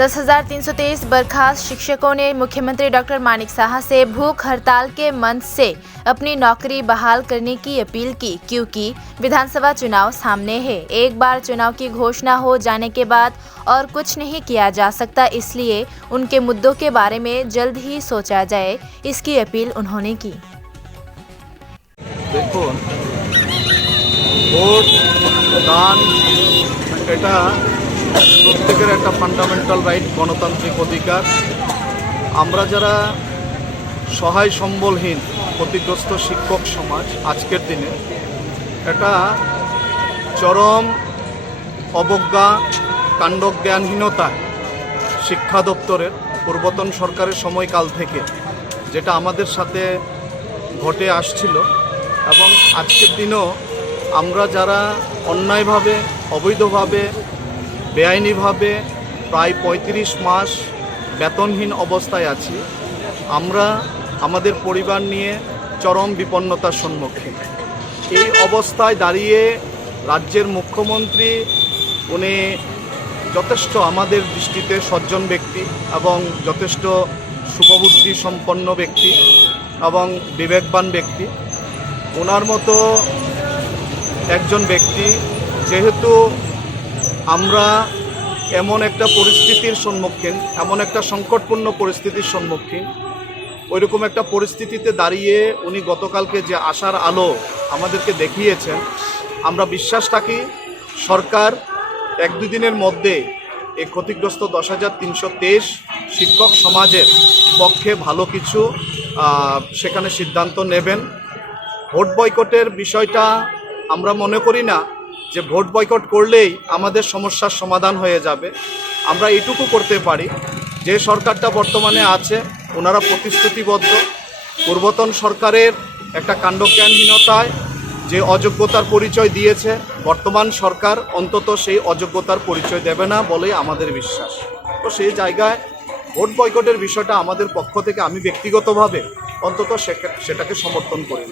10,323 बर्खास्त शिक्षकों ने मुख्यमंत्री डॉक्टर मानिक साहा से भूख हड़ताल के मंच से अपनी नौकरी बहाल करने की अपील की, क्योंकि विधानसभा चुनाव सामने है। एक बार चुनाव की घोषणा हो जाने के बाद और कुछ नहीं किया जा सकता, इसलिए उनके मुद्दों के बारे में जल्द ही सोचा जाए, इसकी अपील उन्होंने की। देखो, ভোট দান এটা প্রত্যেকের একটা ফান্ডামেন্টাল রাইট, গণতান্ত্রিক অধিকার। আমরা যারা সহায় সম্বলহীন ক্ষতিগ্রস্ত শিক্ষক সমাজ আজকের দিনে এটা চরম অবজ্ঞা, কাণ্ডজ্ঞানহীনতা শিক্ষা দপ্তরের পূর্বতন সরকারের সময়কাল থেকে যেটা আমাদের সাথে ঘটে আসছিল, এবং আজকের দিনও আমরা যারা অন্যায়ভাবে, অবৈধভাবে, বেআইনিভাবে প্রায় ৩৫ মাস বেতনহীন অবস্থায় আছি, আমরা আমাদের পরিবার নিয়ে চরম বিপন্নতার সম্মুখীন। এই অবস্থায় দাঁড়িয়ে রাজ্যের মুখ্যমন্ত্রী উনি যথেষ্ট আমাদের দৃষ্টিতে সজ্জন ব্যক্তি এবং যথেষ্ট শুভবুদ্ধি সম্পন্ন ব্যক্তি এবং বিবেকবান ব্যক্তি। ওনার মতো একজন ব্যক্তি, যেহেতু আমরা এমন একটা পরিস্থিতির সম্মুখীন, এমন একটা সংকটপূর্ণ পরিস্থিতির সম্মুখীন, ওইরকম একটা পরিস্থিতিতে দাঁড়িয়ে উনি গতকালকে যে আশার আলো আমাদেরকে দেখিয়েছেন, আমরা বিশ্বাস রাখি সরকার 1-2 দিনের মধ্যে এই ক্ষতিগ্রস্ত 10,323 শিক্ষক সমাজের পক্ষে ভালো কিছু সেখানে সিদ্ধান্ত নেবেন। ভোট বয়কটের বিষয়টা আমরা মনে করি না যে ভোট বয়কট করলেই আমাদের সমস্যার সমাধান হয়ে যাবে। আমরা এইটুকু করতে পারি, যে সরকারটা বর্তমানে আছে ওনারা প্রতিশ্রুতিবদ্ধ। পূর্বতন সরকারের একটা কাণ্ডজ্ঞানহীনতায় যে অযোগ্যতার পরিচয় দিয়েছে, বর্তমান সরকার অন্তত সেই অযোগ্যতার পরিচয় দেবে না বলেই আমাদের বিশ্বাস। তো সেই জায়গায় ভোট বয়কটের বিষয়টা আমাদের পক্ষ থেকে আমি ব্যক্তিগতভাবে অন্তত সেটাকে সমর্থন করি।